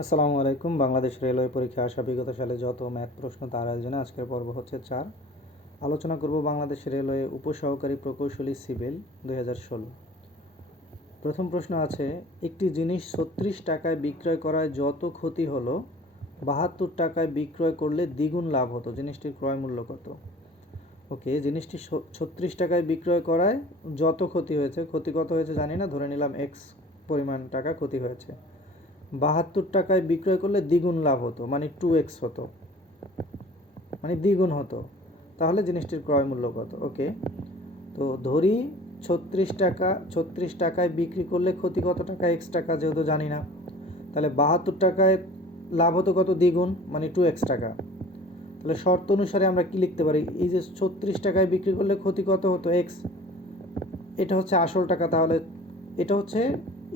আসসালামু আলাইকুম। বাংলাদেশ রেলওয়ে পরীক্ষা আসা বিগত সালে যত ম্যাথ প্রশ্ন তার আয়োজনে আজকের পর্ব হচ্ছে 4। আলোচনা করব বাংলাদেশ রেলওয়ে উপসহকারী প্রকৌশলী সিভিল 2016। প্রথম প্রশ্ন আছে, একটি জিনিস 36 টাকায় বিক্রয় করায় যত ক্ষতি হলো 72 টাকায় বিক্রয় করলে দ্বিগুণ লাভ হতো, জিনিসটির ক্রয় মূল্য কত? ওকে, জিনিসটি 36 টাকায় বিক্রয় করায় যত ক্ষতি হয়েছে, ক্ষতি কত হয়েছে জানি না, ধরে নিলাম এক্স পরিমাণ টাকা ক্ষতি হয়েছে। 72 টাকায় বিক্রয় করলে দ্বিগুণ লাভ হতো, মানে 2x হতো, মানে দ্বিগুণ হতো। তাহলে জিনিসটির ক্রয় মূল্য কত? ওকে, তো ধরি 36 টাকায় বিক্রি করলে ক্ষতি কত টাকা? এক্স টাকা, যেহেতু জানি না। তাহলে 72 টাকায় লাভ হতো কত? দ্বিগুণ, মানে 2x টাকা। তাহলে শর্ত অনুসারে আমরা কি লিখতে পারি? এই যে 36 টাকায় বিক্রি করলে ক্ষতি কত হতো? এক্স। এটা হচ্ছে আসল টাকা, তাহলে এটা হচ্ছে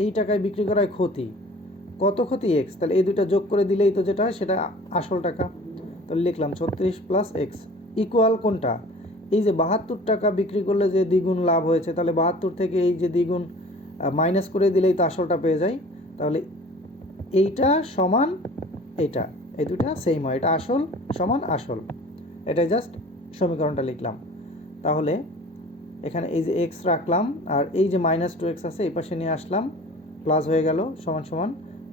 এই টাকায় বিক্রি করায় ক্ষতি। কত ক্ষতি? এক্স। তাহলে এই দুইটা যোগ করে দিলেই তো যেটা হয় সেটা আসল টাকা। তাহলে লিখলাম 36 প্লাস এক্স ইকুয়াল কোনটা? এই যে 72 টাকা বিক্রি করলে যে দ্বিগুণ লাভ হয়েছে, তাহলে 72 থেকে এই যে দ্বিগুণ মাইনাস করে দিলেই তো আসলটা পেয়ে যাই। তাহলে এইটা সমান এইটা, এই দুটা সেম হয়, এটা আসল সমান আসল। এটাই জাস্ট সমীকরণটা লিখলাম। তাহলে এখানে এই যে এক্স রাখলাম, আর এই যে -2x আছে এই পাশে নিয়ে আসলাম, প্লাস হয়ে গেল, সমান সমান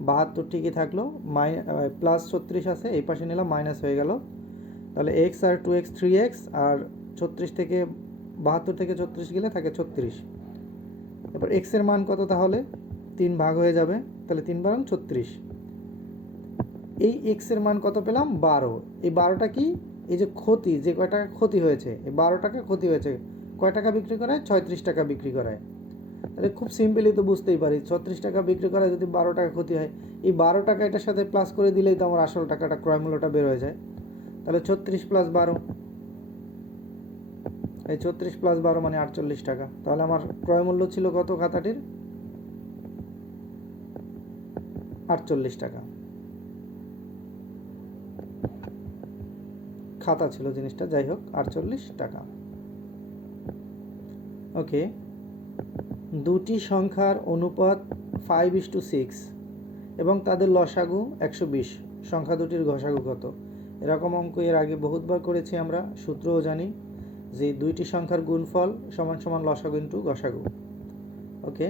72 ঠিকই থাকলো, প্লাস 36 আছে এই পাশে নিলাম, মাইনাস হয়ে গেল। তাহলে এক্স আর 2x 3x, আর 36 থেকে 72 থেকে 36 গেলে থাকে 36। এবার এক্সের মান কত? তাহলে 3 ভাগ হয়ে যাবে, তাহলে 3 বারং 36। এই এক্সের মান কত পেলাম? 12। এই 12টা কি? এই যে ক্ষতি, যে কয় টাকা ক্ষতি হয়েছে, এই 12 টাকা ক্ষতি হয়েছে, কয় টাকা বিক্রি করায়? 36 টাকা বিক্রি করায়। তাহলে খুব সিম্পলি তো বুঝতেই পারি, 36 টাকা বিক্রি করায় যদি 12 টাকা ক্ষতি হয়, এই 12 টাকা এটার সাথে প্লাস করে দিলেই তো আমার আসল টাকাটা, ক্রয় মূল্যটা বের হয়ে যায়। তাহলে 36 প্লাস 12, এই 36 প্লাস 12 মানে 48 টাকা। তাহলে আমার ক্রয় মূল্য ছিল কত খাতাটির? 48 টাকা। খাতা ছিল জিনিসটা, যাই হোক 48 টাকা। ওকে, দুটি সংখ্যার অনুপাত 5:6 এবং তাদের লসাগু 120, সংখ্যা দুটির গসাগু কত? এরকম অঙ্ক এর আগে বহুতবার করেছি আমরা, সূত্রও জানি যে দুইটি সংখ্যার গুণফল সমান সমান লসাগু ইন্টু গসাগু। ওকে,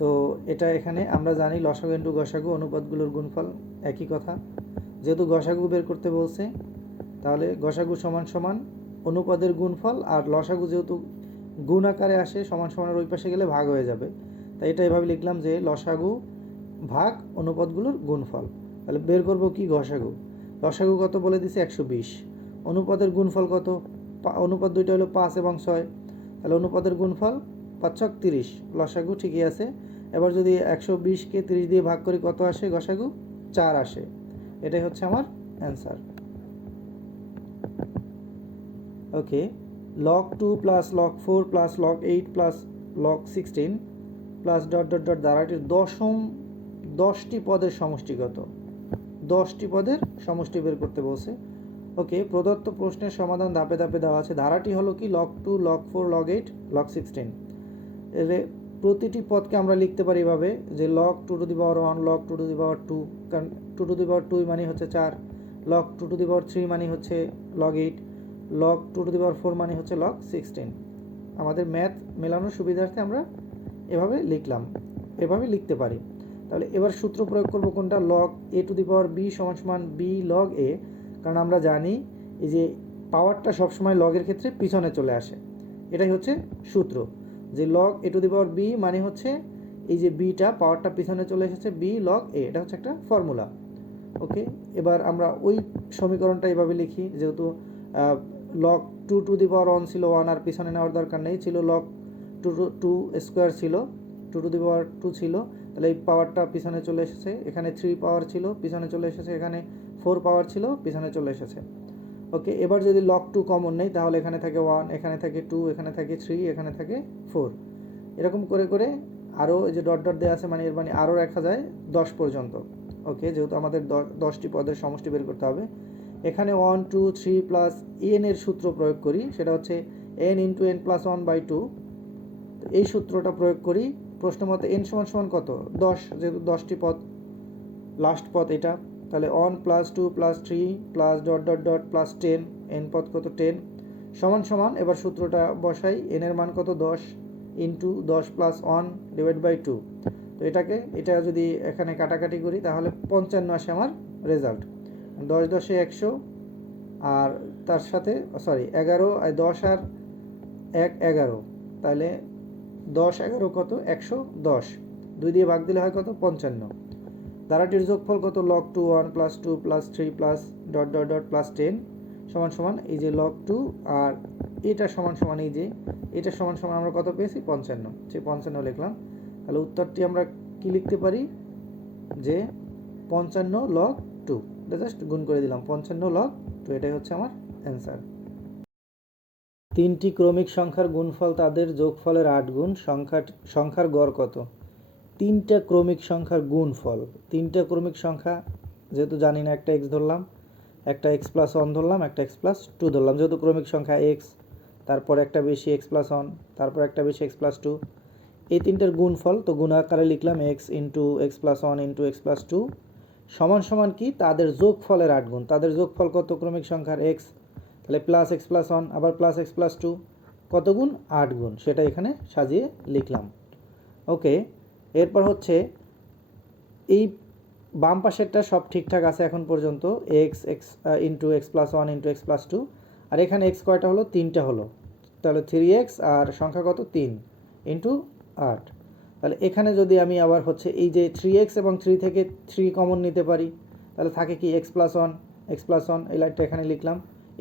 তো এটা এখানে আমরা জানি লসাগু ইন্টু গসাগু অনুপাতগুলোর গুণফল একই কথা। যেহেতু গসাগু বের করতে বলছে, তাহলে গসাগু সমান সমান অনুপাদের গুণফল, আর লসাগু যেহেতু গুণ আকারে আসে সমান সমানের ওই পাশে গেলে ভাগ হয়ে যাবে, তাই এটা এভাবে লিখলাম যে লসাগু ভাগ অনুপাতগুলোর গুণফল। তাহলে বের করব কি? গসাগু। লসাগু কত বলে দিছে? 120। অনুপাতের গুণফল কত? অনুপাত দুইটা হলো 5 এবং 6, তাহলে অনুপাতের গুণফল 5 ছক 30, লসাগু ঠিকই আছে। এবার যদি 120কে 30 দিয়ে ভাগ করি কত আসে? গসাগু 4 আসে। এটাই হচ্ছে আমার answer. Okay, log 2 plus log 4 plus log 8 plus log 16 plus dot dot dot ধারাটির 10টি পদের সমষ্টি কত? 10টি পদের সমষ্টি বের করতে বলছে। ওকে, প্রদত্ত প্রশ্নের সমাধান ধাপে ধাপে দেওয়া আছে। ধারাটি হলো কি? log 2 log 4 log 8 log 16। এর প্রতিটি পদকে আমরা লিখতে পারি এভাবে যে log 2 to the power 1 log 2 to the power 2, কারণ 2 টু দি পাওয়ার 2 মানে হচ্ছে 4, log 2 টু দি পাওয়ার 3 মানে হচ্ছে log 8, log 2 টু দি পাওয়ার 4 মানে হচ্ছে log 16। আমাদের ম্যাথ মেলানোর সুবিধার্থে আমরা এভাবে লিখলাম, এভাবে লিখতে পারি। তাহলে এবার সূত্র প্রয়োগ করব কোনটা? log a two the power b সমান সমান b log a, কারণ আমরা জানি এই যে পাওয়ারটা সবসময় লগের ক্ষেত্রে পিছনে চলে আসে, এটাই হচ্ছে সূত্র, যে log a two the power b মানে হচ্ছে এই যে বিটা পাওয়ারটা পিছনে চলে এসেছে, b log a, এটা হচ্ছে একটা ফর্মুলা। ওকে, এবার আমরা ওই সমীকরণটা এভাবে লিখি, যেহেতু log 2 টু দি পাওয়ার 1 ছিল, 1 আর পিছনে নেওয়ার দরকার নেই, ছিল log 2 স্কোয়ার ছিল, 2 টু দি পাওয়ার 2 ছিল, তাহলে এই পাওয়ারটা পিছনে চলে এসেছে, এখানে 3 পাওয়ার ছিল পিছনে চলে এসেছে, এখানে 4 পাওয়ার ছিল পিছনে চলে এসেছে। ওকে, এবার যদি log 2 কমন নেই, তাহলে এখানে থাকে 1, এখানে থাকে 2, এখানে থাকে 3, এখানে থাকে 4, এরকম করে করে আরও এই যে ডট ডট দেওয়া আছে, মানে এর মানে আরও রাখা যায় 10 পর্যন্ত। ওকে, যেহেতু আমাদের 10টি পদের সমষ্টি বের করতে হবে, এখানে 1 2 3 প্লাস n এর সূত্র প্রয়োগ করি, সেটা হচ্ছে n ইন্টু n প্লাস 1/2। তো এই সূত্রটা প্রয়োগ করি, প্রশ্ন মতে n সমান সমান কত? 10, যেহেতু 10টি পদ, লাস্ট পদ এটা, তাহলে 1 plus 2 plus 3 plus dot dot dot plus 10, N পদ কত 10 সমান সমান, এবার সূত্রটা বসাই, এন এর মান কত 10 ইন্টু 10 প্লাস 1 ডিভাইড বাই 2। তো এটা যদি এখানে কাটাকাটি করি তাহলে 55 আসে আমার রেজাল্ট। 10 10 100, আর তার সাথে 11 আর 10 আর 1 11, তাহলে 10 11 কত 110, 2 দিয়ে ভাগ দিলে হয় কত 55। দ্বারাটির যোগফল কত log 2 1 plus 2 plus 3 plus dot dot dot plus 10 সমান সমান এই যে log 2 আর এটা সমান সমান এই যে এটা সমান সমান আমরা কত পেয়েছি 55, সেই 55 লিখলাম। তাহলে উত্তরটি আমরা কি লিখতে পারি যে 55 log 2, এটা জাস্ট গুণ করে দিলাম 55 log 2, এটাই হচ্ছে আমার অ্যান্সার। তিনটি ক্রমিক সংখ্যার গুণফল তাদের যোগফলের 8 গুণ, সংখ্যার গড় কত? তিনটা ক্রমিক সংখ্যার গুণফল, তিনটা ক্রমিক সংখ্যা যেহেতু জানি না, একটা এক্স ধরলাম, একটা এক্স প্লাস 1 ধরলাম, একটা এক্স প্লাস 2 ধরলাম, যেহেতু ক্রমিক সংখ্যা এক্স, তারপর একটা বেশি এক্স প্লাস 1, তারপর একটা বেশি এক্স প্লাস 2, এই তিনটার গুণফল, তো গুণ আকারে লিখলাম x into x plus 1 into x plus 2 সমান সমান কি তাদের যোগফলের 8 গুণ। তাদের যোগফল কত ক্রমিক সংখ্যার এক্স, তাহলে প্লাস এক্স প্লাস 1 আবার প্লাস এক্স প্লাস 2 কত গুণ 8 গুণ, সেটা এখানে সাজিয়ে লিখলাম। ওকে, এরপর হচ্ছে এই বাম পাশেরটা সব ঠিকঠাক আছে এখন পর্যন্ত, x x into x plus 1 into x plus 2, আর এখানে এক্স কয়টা হলো 3টা হলো, তাহলে 3x আর সংখ্যা কত 3 ইন্টু 8। তাহলে এখানে যদি আমি আবার হচ্ছে এই যে 3x এবং 3 থেকে 3 কমন নিতে পারি, তাহলে থাকে কি এক্স প্লাস 1 এই লাইনটা এখানে লিখলাম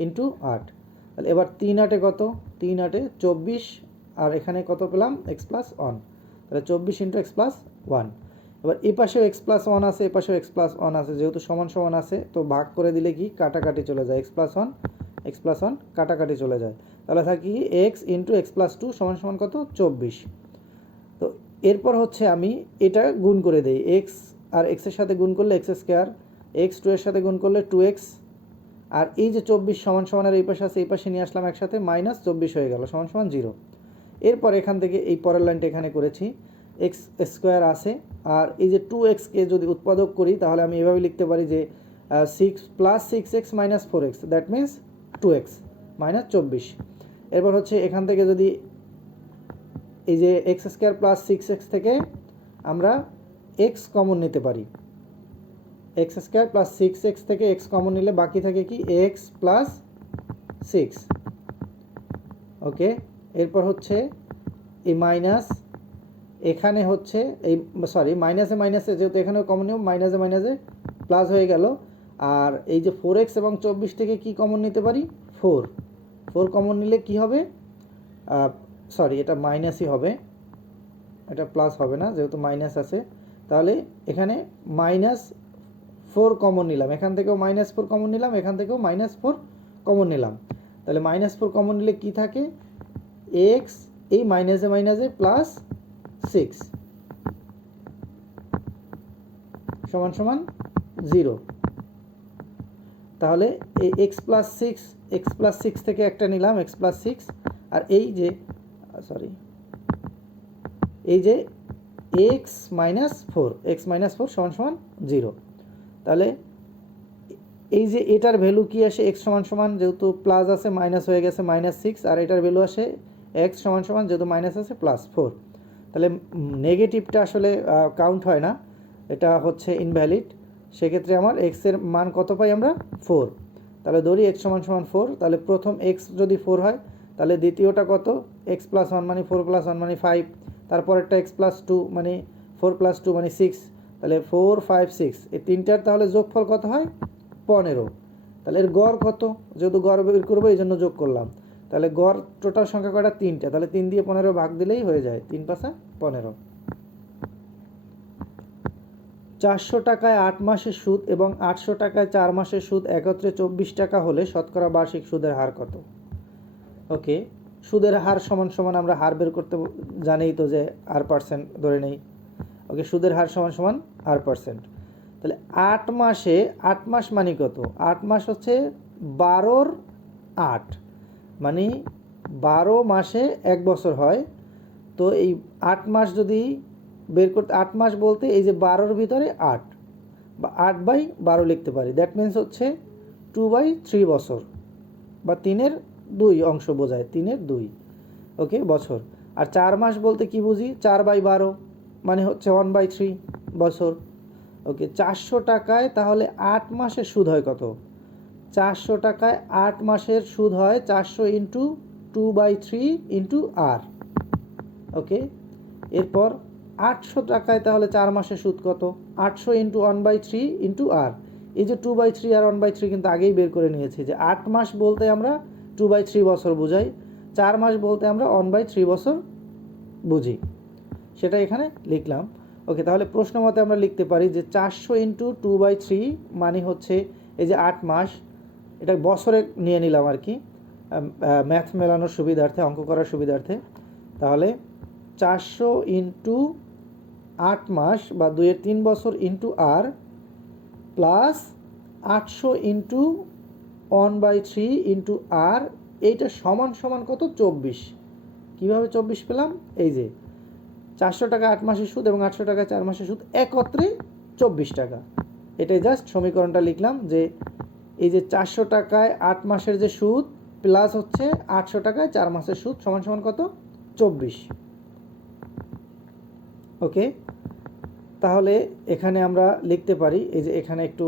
ইন্টু 8। তাহলে এবার 3 8 কত, 3 8 24, আর এখানে কত পেলাম এক্স প্লাস 1, তাহলে 24 ইন্টু এক্স প্লাস 1। এবার এই পাশেও এক্স প্লাস 1 আছে, এই পাশেও এক্স প্লাস 1 আছে, যেহেতু সমান সমান আছে তো ভাগ করে দিলে কি কাটাকাটি চলে যায়, এক্স প্লাস 1 কাটাকাটি চলে যায়, তাহলে থাকি এক্স ইন্টু এক্স প্লাস 2 সমান সমান কত 24। তো এরপর হচ্ছে আমি এটা গুণ করে দিই, এক্স আর এক্সের সাথে গুণ করলে এক্স স্কোয়ার, এক্স 2 এর সাথে গুণ করলে 2x, আর এই যে 24 সমান সমানের এই পাশে আছে, এই পাশে নিয়ে আসলাম একসাথে, মাইনাস 24 হয়ে গেল সমান সমান 0। এরপর এখান থেকে এই পরের লাইনটা এখানে করেছি, এক্স স্কোয়ার আছে, আর এই যে 2xকে যদি উৎপাদক করি তাহলে আমি এভাবে লিখতে পারি যে 6 plus 6x minus 4x, that means 2x minus 24। এরপর হচ্ছে এখান থেকে যদি এই যে এক্স স্কোয়ার প্লাস 6x থেকে আমরা x কমন নিতে পারি, এক্স স্কোয়ার প্লাস 6x থেকে x কমন নিলে বাকি থাকে কি x প্লাস 6। ওকে, এরপর হচ্ছে এই মাইনাস, এখানে হচ্ছে এই মাইনাসে মাইনাসে যেহেতু এখানেও কমন নিব, মাইনাসে মাইনাসে প্লাস হয়ে গেল, আর এই যে 4x এবং 24 থেকে কি কমন নিতে পারি 4 কমন নিলে কি হবে, এটা মাইনাসই হবে, এটা প্লাস হবে না যেহেতু মাইনাস আছে, তাহলে এখানে -4 কমন নিলাম, এখান থেকেও -4 কমন নিলাম, এখান থেকেও -4 কমন নিলাম, তাহলে -4 কমন নিলে কি থাকে x এই মাইনাসে মাইনাসে প্লাস 6 সমান সমান 0। তাহলে এই x প্লাস 6 থেকে একটা নিলাম x প্লাস 6, আর এই যে x মাইনাস 4 সমান সমান 0। তাহলে এই যে এটার ভ্যালু কি আসে, x সমান সমান যেহেতু প্লাস আছে মাইনাস হয়ে গেছে -6, আর এটার ভ্যালু আসে x সমান সমান যেহেতু মাইনাস আছে +4। তাহলে নেগেটিভটা আসলে কাউন্ট হয় না, এটা হচ্ছে ইনভ্যালিড, সেক্ষেত্রে আমার x এর মান কত পাই আমরা 4। তাহলে ধরি x সমান সমান 4, তাহলে প্রথম x যদি 4 হয় তাহলে দ্বিতীয়টা কত x প্লাস 1 মানে 4 প্লাস 1 মানে 5, তারপরেরটা x প্লাস 2 মানে 4 প্লাস 2 মানে 6, তাহলে 4 5 6 এই তিনটার তাহলে যোগফল কত হয় 15। তাহলে এর গড় কত, যেহেতু গড় বের করবো এই জন্য যোগ করলাম, তাহলে গড় টোটাল সংখ্যা কয়টা 3টা, তাহলে 3 দিয়ে 15 ভাগ দিলেই হয়ে যায়, 3 5 15। 400 টাকায় 8 মাসের সুদ এবং 800 টাকায় 4 মাসের সুদ একত্রে 24 টাকা হলে শতকরা বার্ষিক সুদের হার কত? ওকে, সুদের হার সমান সমান আমরা হার বের করতে জানেই তো যে r% ধরে নেই। ওকে, সুদের হার সমান সমান r%। তাহলে 8 মাসে 8 মাস মানে কত, 8 মাস হচ্ছে 12-র 8, মানে 12 মাসে 1 বছর হয়। তো এই 8 মাস যদি বের করতে, 8 মাস বলতে এই যে 12-র ভিতরে 8, বা 8/12 লিখতে পারি। দ্যাট মিনস হচ্ছে 2/3 বছর, বা 3-এর 2 অংশ বোঝায়, 3-এর 2, ওকে, বছর। আর 4 মাস বলতে কি বুঝি, 4/12 মানে হচ্ছে 1/3 বছর, ওকে। 400 টাকায় তাহলে 8 মাসের সুদ হয় কত? 400 টাকায় 8 মাসের সুদ হয় 400 ইন্টু 2/3 ইন্টু আর, ওকে। এরপর 800 টাকায় তাহলে 4 মাসের সুদ কত? 800 ইন্টু 1/3 ইন্টু আর। এই যে 2/3 আর 1/3 কিন্তু আগেই বের করে নিয়েছি, যে 8 মাস বলতে আমরা 2/3 বছর বুঝাই, 4 মাস বলতে আমরা 1/3 বছর বুঝি, সেটা এখানে লিখলাম, ওকে। তাহলে প্রশ্ন মতে আমরা লিখতে পারি যে 400 ইন্টু 2/3 মানে হচ্ছে এই যে 8 মাস, এটা বছরে নিয়ে নিলাম আর কি, ম্যাথ মেলানোর সুবিধার্থে, অঙ্ক করার সুবিধার্থে। তাহলে 400 ইন্টু 8 মাস বা 2-এর 3 বছর ইন্টু আর, প্লাস 800 ইন্টু 1/3 ইন্টু আর, এইটা সমান সমান কত? 24। কীভাবে 24 পেলাম? এই যে 400 টাকা 8 মাসের সুদ এবং 800 টাকা 4 মাসের সুদ একত্রে 24 টাকা। এটাই জাস্ট সমীকরণটা লিখলাম, যে এই যে 400 টাকায় 8 মাসের যে সুদ প্লাস হচ্ছে 800 টাকায় 4 মাসের সুদ সমান সমান কত? 24, ওকে। তাহলে এখানে আমরা লিখতে পারি, এই যে এখানে একটু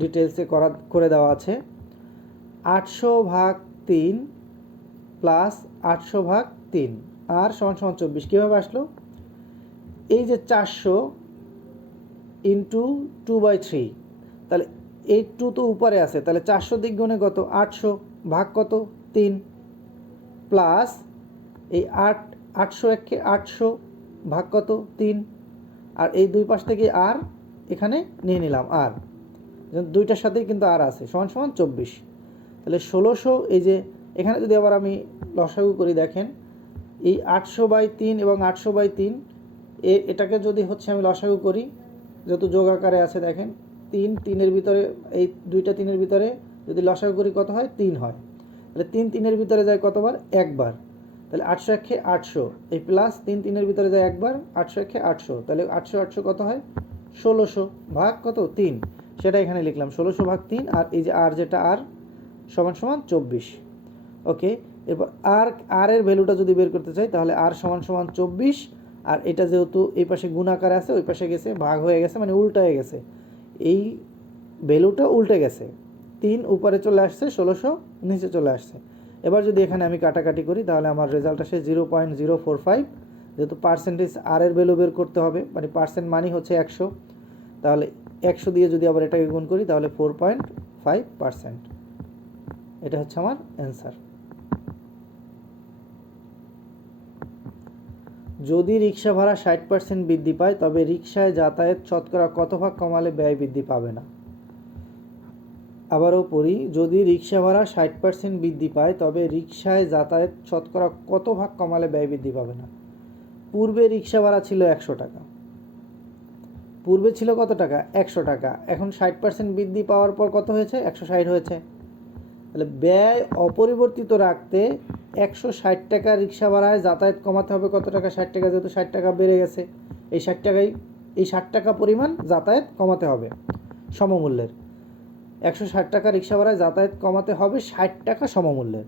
ডিটেলসে করে দেওয়া আছে, 800/3 প্লাস 800/3 আর সমান সমান 24। কীভাবে আসলো? এই যে 400 ইন্টু 2/3, তাহলে এই 2 তো উপরে আছে, তাহলে 400 দিক গুণে কত? 800 ভাগ কত? 3, প্লাস এই 800 একে 800 ভাগ কত? 3, আর এই দুই পাশ থেকে আর এখানে নিয়ে নিলাম, আর দুইটার সাথেই কিন্তু আর আছে, সমান সমান 24। তাহলে 1600, এই যে এখানে যদি আবার আমি লসাগু করি, দেখেন এই 800/3 এবং 800/3, এটাকে যদি হচ্ছে আমি লসাগু করি, যেহেতু যোগ আকারে আছে, দেখেন 3-3-এর ভিতরে, এই দুইটা 3-এর ভিতরে যদি লসাগু করি কত হয়? 3 হয়। তাহলে 3-3-এর ভিতরে যায় কতবার? একবার। তাহলে 800 একে 800, এই প্লাস 3-3-এর ভিতরে যায় একবার, 800 একে 800, তাহলে 800 কত হয়? 1600 ভাগ কত? 3, সেটা এখানে লিখলাম 1600/3, আর এই যে আর, যেটা আর সমান সমান 24, ওকে। এরপর আর এর ভ্যালুটা যদি বের করতে চাই, তাহলে আর সমান সমান 24, আর এটা যেহেতু এই পাশে গুণ আকারে আছে, ওই পাশে গেছে ভাগ হয়ে গেছে, মানে উল্টা হয়ে গেছে, এই ভ্যালুটা উল্টে গেছে, 3 উপরে চলে আসছে, 1600 নিচে চলে আসছে। এবার যদি এখানে আমি কাটাকাটি করি, তাহলে আমার রেজাল্ট আসে 0.045, যেহেতু পার্সেন্টেজ আর এর ভ্যালু বের করতে হবে, মানে পার্সেন্ট মানি হচ্ছে 100, তাহলে 100 দিয়ে যদি আবার এটাকে গুণ করি, তাহলে 4.5%। এটা হচ্ছে আমার অ্যান্সার। যদি রিক্সা ভাড়া 60% বৃদ্ধি পায়, তবে রিক্সায় যাতায়াত শতকরা কত ভাগ কমালে ব্যয় বৃদ্ধি পাবে না? আবারও পড়ি, যদি রিক্সা ভাড়া 60% বৃদ্ধি পায়, তবে রিক্সায় যাতায়াত শতকরা কত ভাগ কমালে ব্যয় বৃদ্ধি পাবে না? পূর্বে রিক্সা ভাড়া ছিল 100 টাকা, পূর্বে ছিল কত টাকা? 100 টাকা। এখন 60% বৃদ্ধি পাওয়ার পর কত হয়েছে? 160 হয়েছে। তাহলে ব্যয় অপরিবর্তিত রাখতে 160 টাকা রিক্সা ভাড়ায় যাতায়াত কমাতে হবে কত টাকা? 60 টাকা। যেহেতু 60 টাকা বেড়ে গেছে, এই 60 টাকা পরিমাণ যাতায়াত কমাতে হবে সমমূল্যের। 160 টাকা রিক্সা ভাড়ায় যাতায়াত কমাতে হবে 60 টাকা সমমূল্যের।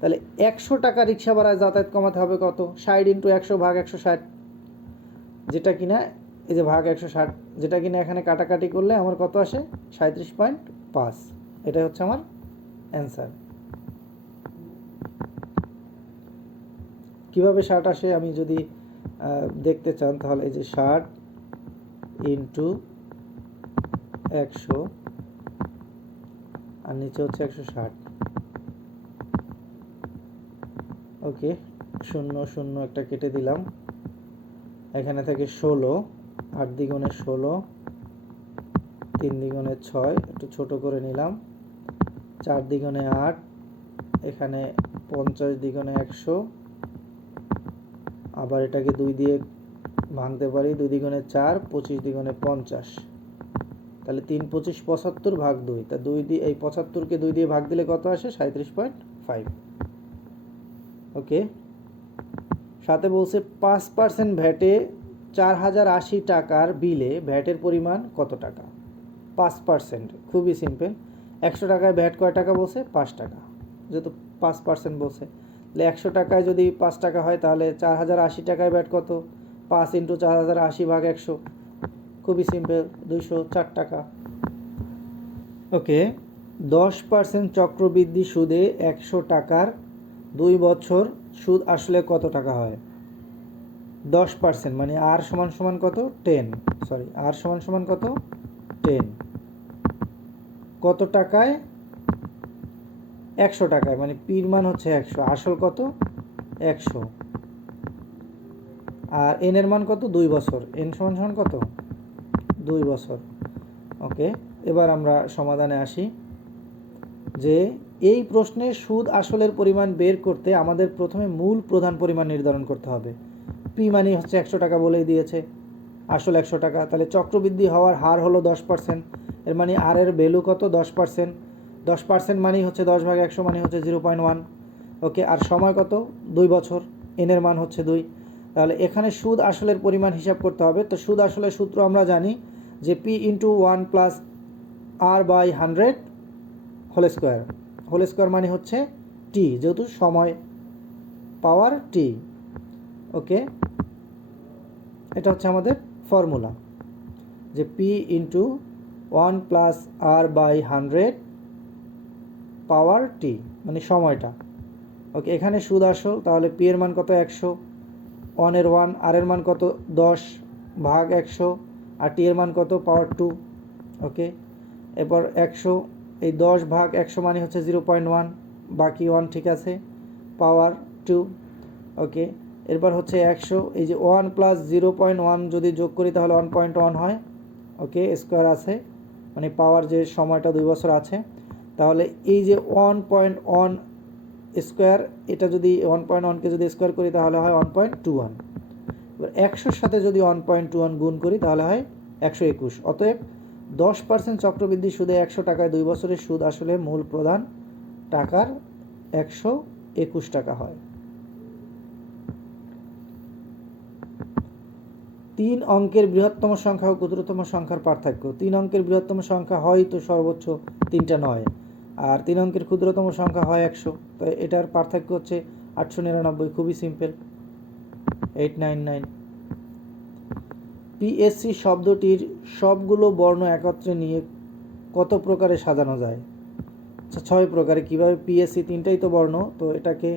তাহলে 100 টাকা রিক্সা ভাড়ায় যাতায়াত কমাতে হবে কত? 60 ইন্টু 100 ভাগ 160, যেটা কিনা এই যে ভাগ 160, যেটা কিনা এখানে কাটাকাটি করলে আমার কত আসে? 37.5। এটাই হচ্ছে আমার অ্যান্সার। কীভাবে 60 আসে আমি যদি দেখতে চান, তাহলে এই যে 60 ইন্টু 100 আর নিচে হচ্ছে 160, ওকে। 0 0 একটা কেটে দিলাম, এখানে থেকে 16, 8 দ্বিগুণে 16, 3 দ্বিগুণে 6, একটু ছোট করে নিলাম, 4 দ্বিগুণে 8, এখানে 50 দ্বিগুণে 100, আবার এটাকে 2 দিয়ে ভাঙতে পারি, 2 দ্বিগুণে 4, 25 দ্বিগুণে 50, তাহলে 3 25 75 ভাগ 2, তা 2 দিয়ে এই 75কে 2 দিয়ে ভাগ দিলে কত আসে? 37.5, ওকে। সাথে বলছে 5% ভ্যাটে 4080 টাকার বিলে ভ্যাটের পরিমাণ কত টাকা? 5%, খুবই সিম্পল। 100 টাকায় ভ্যাট কয় টাকা বলছে? 5 টাকা, যেহেতু 5% বলছে, তাহলে 100 টাকায় যদি 5 টাকা হয় তাহলে 4080 টাকায় ভ্যাট কত? 5 × 4080 ভাগ 100, খুবই সিম্পল, 204 টাকা। ওকে, 10% চক্রবৃদ্ধি সুদে 100 টাকার 2 বছর সুদ আসলে কত টাকা হয়? 10% মানে আর সমান সমান কত? 10, সরি, আর সমান সমান কত? 10। কত টাকায়? 100 টাকায়, মানে পির মান হচ্ছে 100, আসল কত? 100, আর এন এর মান কত? 2 বছর, এন সমান সমান কত? 2 বছর। ওকে, এবার আমরা সমাধানে আসি। যে এই প্রশ্নে সুদ আসলের পরিমাণ বের করতে আমাদের প্রথমে মূল প্রধান পরিমাণ নির্ধারণ করতে হবে। পি মানে হচ্ছে 100 টাকা বলেই দিয়েছে, আসল 100 টাকা, তাহলে চক্রবৃদ্ধি হওয়ার হার হলো 10%, এর মানে আর এর ভ্যালু কত? 10%। 10% মানেই হচ্ছে 10 ভাগ 100, মানে হচ্ছে 0.1। ওকে, আর সময় কত? 2 বছর, এন এর মান হচ্ছে 2। তাহলে এখানে সুদ আসলের পরিমাণ হিসাব করতে হবে। তো সুদ আসলের সূত্র আমরা জানি যে P into 1 plus R by 100 whole square. Whole square মানে হচ্ছে টি, যেহেতু সময় পাওয়ার টি। ওকে, এটা হচ্ছে আমাদের ফর্মুলা, যে P into 1 plus R by 100 power T, মানে সময়টা। ওকে, এখানে সুদ আসল, তাহলে পি এর মান কত? 100, 1 এর 1, আর এর মান কত? 10 ভাগ 100, আর টি এর মান কত? পাওয়ার 2। ওকে, এরপর 100, এই 10 ভাগ 100 মানে হচ্ছে 0.1, বাকি 1 ঠিক আছে, পাওয়ার 2। ওকে, এরপর হচ্ছে 100, এই যে 1 প্লাস 0.1 যদি যোগ করি তাহলে 1.1 হয়। ওকে, স্কোয়ার আছে, মানে পাওয়ার যে সময়টা 2 বছর আছে, তাহলে এই যে 1.1 স্কোয়ার, এটা যদি 1.1কে যদি স্কোয়ার করি তাহলে হয় 1.21। এবার 100-র সাথে যদি 1.21 গুণ করি তাহলে হয় 121। অতএব 10% চক্রবৃদ্ধি সুদে 100 টাকায় 2 বছরের সুদ আসলে মূল প্রধান টাকার 121 টাকা হয়। 3 অঙ্কের বৃহত্তম সংখ্যা ও ক্ষুদ্রতম সংখ্যার পার্থক্য। 3 অঙ্কের বৃহত্তম সংখ্যা হয় তো সর্বোচ্চ 3টা নয়, আর 3 অঙ্কের ক্ষুদ্রতম সংখ্যা হয় 100, তো এটার পার্থক্য হচ্ছে 899, খুবই সিম্পল, 899। পিএসসি শব্দটির সবগুলো বর্ণ একত্রে নিয়ে কত প্রকারে সাজানো যায়? আচ্ছা, 6 প্রকারে। কীভাবে? পিএসসি 3টাই তো বর্ণ, তো এটাকে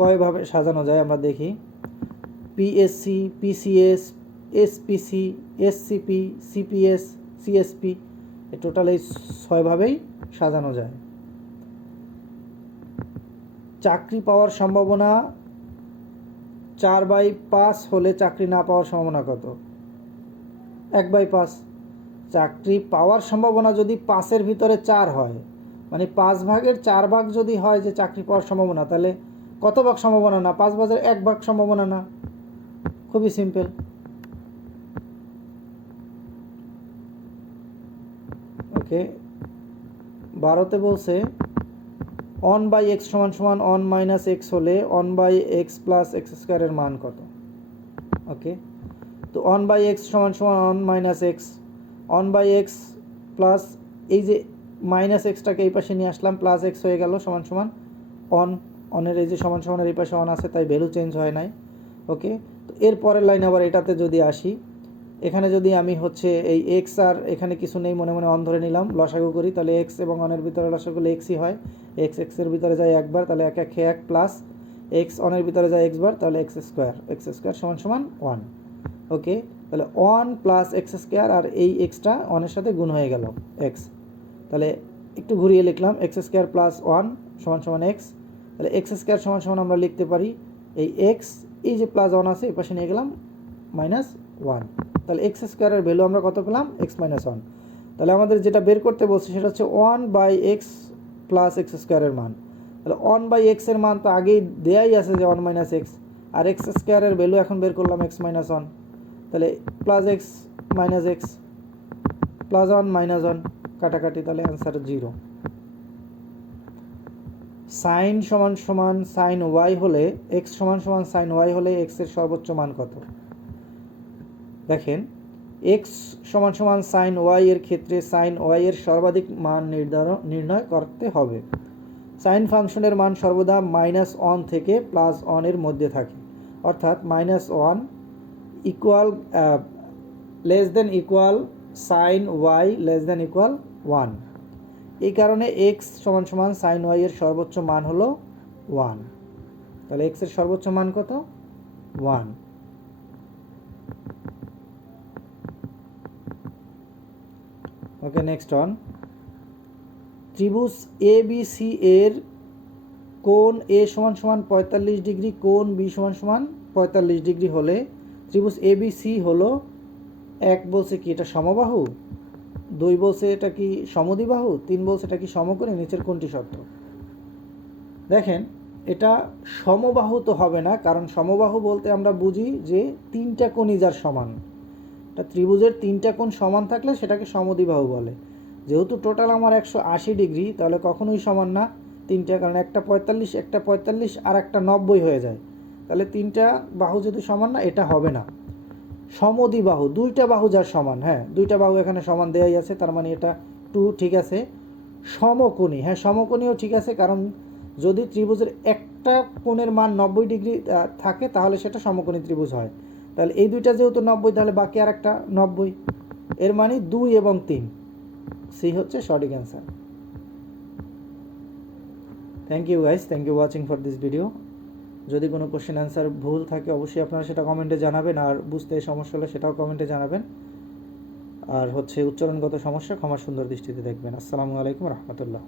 কয়ভাবে সাজানো যায় আমরা দেখি। PSC, PCS, SPC, SCP, CPS, CSP, total এই 6ভাবেই সাজানো যায়। চাকরি পাওয়ার সম্ভাবনা 4/5 হলে চাকরি না পাওয়ার সম্ভাবনা কত? 1/5। চাকরি পাওয়ার সম্ভাবনা যদি 5-এর ভিতরে 4 হয়, মানে 5 ভাগের 4 ভাগ যদি হয় যে চাকরি পাওয়ার সম্ভাবনা, তাহলে কত ভাগ সম্ভাবনা না? 5 ভাগের 1 ভাগ সম্ভাবনা না, খুবই সিম্পল। ওকে, 12তে বলছে 1/x সমান সমান 1 মাইনাস এক্স হলে 1/x প্লাস এক্স স্কোয়ারের মান কত? ওকে, তো 1/x সমান সমান 1 মাইনাস এক্স, 1/x প্লাস, এই যে মাইনাস এক্সটাকে এই পাশে নিয়ে আসলাম, প্লাস এক্স হয়ে গেল সমান সমান 1, অনের এই যে সমান সমানের এই পাশে 1 আছে, তাই ভ্যালু চেঞ্জ হয় নাই। ওকে, তো এর পরের লাইন আবার এটাতে যদি আসি, এখানে যদি আমি হচ্ছে এই এক্স আর এখানে কিছু নেই, মনে মনে অন ধরে নিলাম, লসাগু করি, তাহলে এক্স এবং অনের ভিতরে লসাগু করলে এক্সই হয়। এক্স এক্সের ভিতরে যায় একবার, তাহলে 1 1 1 প্লাস এক্স অনের ভিতরে যায় এক্স বার, তাহলে এক্স স্কোয়ার সমান সমান 1। ওকে, তাহলে 1 প্লাস এক্স স্কোয়ার, আর এই এক্সটা অনের সাথে গুণ হয়ে গেল এক্স, তাহলে একটু ঘুরিয়ে লিখলাম এক্স স্কোয়ার প্লাস 1 সমান সমান এক্স। তাহলে এক্স স্কোয়ার সমান সমান আমরা লিখতে পারি এই এক্স, এই যে প্লাস 1 আছে এই পাশে নিয়ে গেলাম মাইনাস 1, তাহলে এক্স স্কোয়ারের ভ্যালু আমরা কত পেলাম? X minus 1। তাহলে আমাদের যেটা বের করতে বলছে সেটা হচ্ছে 1/x প্লাস এক্স স্কোয়ারের মান। তাহলে 1/x এর মান তো আগেই দেয়াই আছে যে 1 মাইনাস এক্স, আর এক্স স্কোয়ারের ভ্যালু এখন বের করলাম এক্স মাইনাস 1, তাহলে plus x minus x, plus 1 minus 1 কাটাকাটি, তাহলে অ্যান্সার 0। সাইন সমান সমান সাইন ওয়াই হলে, এক্স সমান সমান সাইন ওয়াই হলে এক্সের সর্বোচ্চ মান কত? দেখেন, এক্স সমান সমান সাইন ওয়াই এর ক্ষেত্রে সাইন ওয়াই এর সর্বাধিক মান নির্ণয় করতে হবে। সাইন ফাংশনের মান সর্বদা -1 থেকে +1 এর মধ্যে থাকে, অর্থাৎ -1 equal less than equal sine y less than equal 1। এই কারণে এক্স সমান সমান সাইন ওয়াই এর সর্বোচ্চ মান হলো 1। তাহলে এক্স এর সর্বোচ্চ মান কত? 1। ওকে, নেক্সট ওয়ান। ত্রিভুজ এ বি সি এর কোণ এ সমান সমান 45 ডিগ্রি, কোণ বি সমান সমান 45 ডিগ্রি হলে ত্রিভুজ এ বি সি হলো 1 বলছে কি এটা সমবাহু, 2 বলছে এটা কি সমদ্বিবাহু, 3 বলছে এটা কি সমকোণী, নিচের কোনটি সত্য? দেখেন, এটা সমবাহু তো হবে না, কারণ সমবাহু বলতে আমরা বুঝি যে 3টা কোণই যার সমান। এটা ত্রিভুজের 3টা কোণ সমান থাকলে সেটাকে সমদ্বিবাহু বলে। যেহেতু টোটাল আমার 180 ডিগ্রি, তাহলে কখনোই সমান না 3টা, কারণ একটা 45 একটা 45 আর একটা 90 হয়ে যায়। তাহলে 3টা বাহু যদি সমান না, এটা হবে না। সমদ্বিবাহু 2টা বাহু যার সমান, হ্যাঁ 2টা বাহু এখানে সমান দেওয়াই আছে, তার মানে এটা 2, ঠিক আছে। সমকোণী, হ্যাঁ সমকোণীও ঠিক আছে, কারণ যদি ত্রিভুজের একটা কোণের মান 90 ডিগ্রি থাকে তাহলে সেটা সমকোণী ত্রিভুজ হয়। তাহলে এই দুইটা যেহেতু 90, তাহলে বাকি আর একটা 90, এর মানে 2 এবং 3, সি হচ্ছে সঠিক answer. Thank you guys, thank you watching for this video. যদি কোনো কোশ্চেন অ্যান্সার ভুল থাকে অবশ্যই আপনারা সেটা কমেন্টে জানাবেন, আর বুঝতে সমস্যা হলে সেটাও কমেন্টে জানাবেন। আর হচ্ছে উচ্চারণগত সমস্যা ক্ষমা সুন্দর দৃষ্টিতে দেখবেন। আসসালামু আলাইকুম রহমতুল্লাহ।